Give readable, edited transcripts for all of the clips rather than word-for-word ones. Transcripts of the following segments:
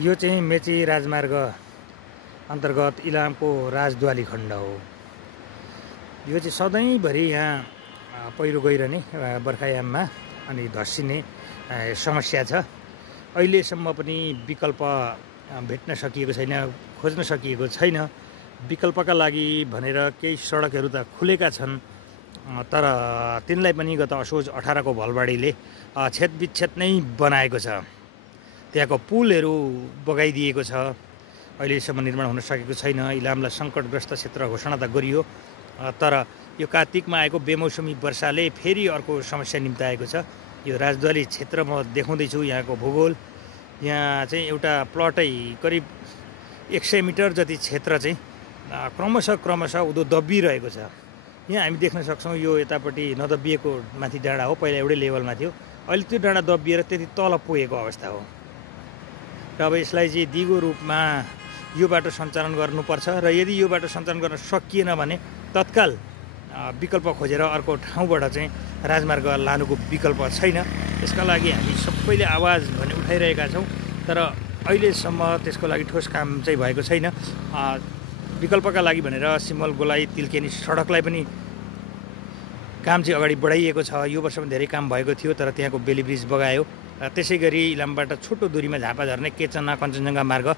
यो चाहिँ मेची राजमार्ग अन्तर्गत इलामको राजद्वाली खण्ड हो। यो चाहिँ सधैँभरि यहाँ पहिरो गइरहने बर्खायाममा अनि धस्सिने समस्या छ। अहिलेसम्म पनि विकल्प भेट्न सकिएको छैन, खोज्न सकिएको छैन। विकल्पका लागि भनेर केही सडकहरू त खुलेका छन्, तर तिनलाई पनि गत असोज 18 को भलबाढीले छेदविच्छेद नै बनाएको छ। त्यहाँको पुलहरू बगाइदिएको छ, अहिलेसम्म निर्माण हुन सकेको छैन। इलामलाई सङ्कटग्रस्त क्षेत्र घोषणा त गरियो, तर यो कार्तिकमा आएको बेमौसमी वर्षाले फेरि अर्को समस्या निम्ताएको छ। यो राजद्वाली क्षेत्र म देखाउँदैछु यहाँको भूगोल। यहाँ चाहिँ एउटा प्लटै करिब 100 मिटर जति क्षेत्र चाहिँ क्रमशः उदो दबिरहेको छ। यहाँ हामी देख्न सक्छौँ यो यतापट्टि नदबिएको माथि डाँडा हो, पहिला एउटै लेभलमा थियो, अहिले त्यो डाँडा दबिएर त्यति तल पुगेको अवस्था हो। र अब यसलाई चाहिँ दिगो रूपमा यो बाटो सञ्चालन गर्नुपर्छ र यदि यो बाटो सञ्चालन गर्न सकिएन भने तत्काल विकल्प खोजेर अर्को ठाउँबाट चाहिँ राजमार्ग लानुको विकल्प छैन। यसका लागि हामी सबैले आवाज भने उठाइरहेका छौँ, तर अहिलेसम्म त्यसको लागि ठोस काम चाहिँ भएको छैन। विकल्पका लागि भनेर सिमल गोलाइ तिल्केनी सडकलाई पनि काम चाहिँ अगाडि बढाइएको छ। यो वर्ष पनि धेरै काम भएको थियो, तर त्यहाँको बेली ब्रिज बगायो। त्यसै गरी इलामबाट छोटो दूरीमा झापा झर्ने केचना कञ्चनजङ्घा मार्ग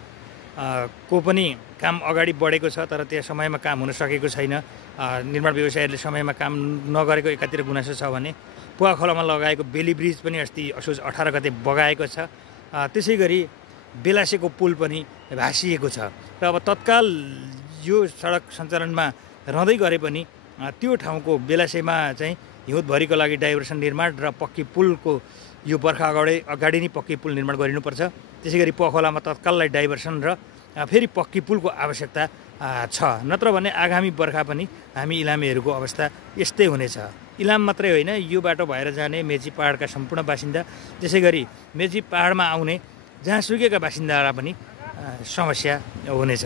को पनि काम अगाडि बढेको छ, तर त्यहाँ समयमा काम हुन सकेको छैन। निर्माण व्यवसायीहरूले समयमा काम नगरेको एकातिर गुनासो छ भने पुवा खोलामा लगाएको बेली ब्रिज पनि अस्ति असोज 18 गते बगाएको छ। त्यसै गरी बेलासेको पुल पनि भाँसिएको छ। र अब तत्काल यो सडक सञ्चालनमा रहँदै गरे पनि त्यो ठाउँको बेलासेमा चाहिँ हिउँदभरिको लागि डाइभर्सन निर्माण र पक्की पुलको यो बर्खा अगाडि नै पक्की पुल निर्माण गरिनुपर्छ। त्यसै गरी पखोलामा तत्काललाई डाइभर्सन र फेरि पक्की पुलको आवश्यकता छ, नत्र भने आगामी बर्खा पनि हामी इलामीहरूको अवस्था यस्तै हुनेछ। इलाम मात्रै होइन, यो बाटो भएर जाने मेची पहाडका सम्पूर्ण बासिन्दा, त्यसै गरी मेची पहाडमा आउने जहाँ सुकेका बासिन्दालाई पनि समस्या हुनेछ।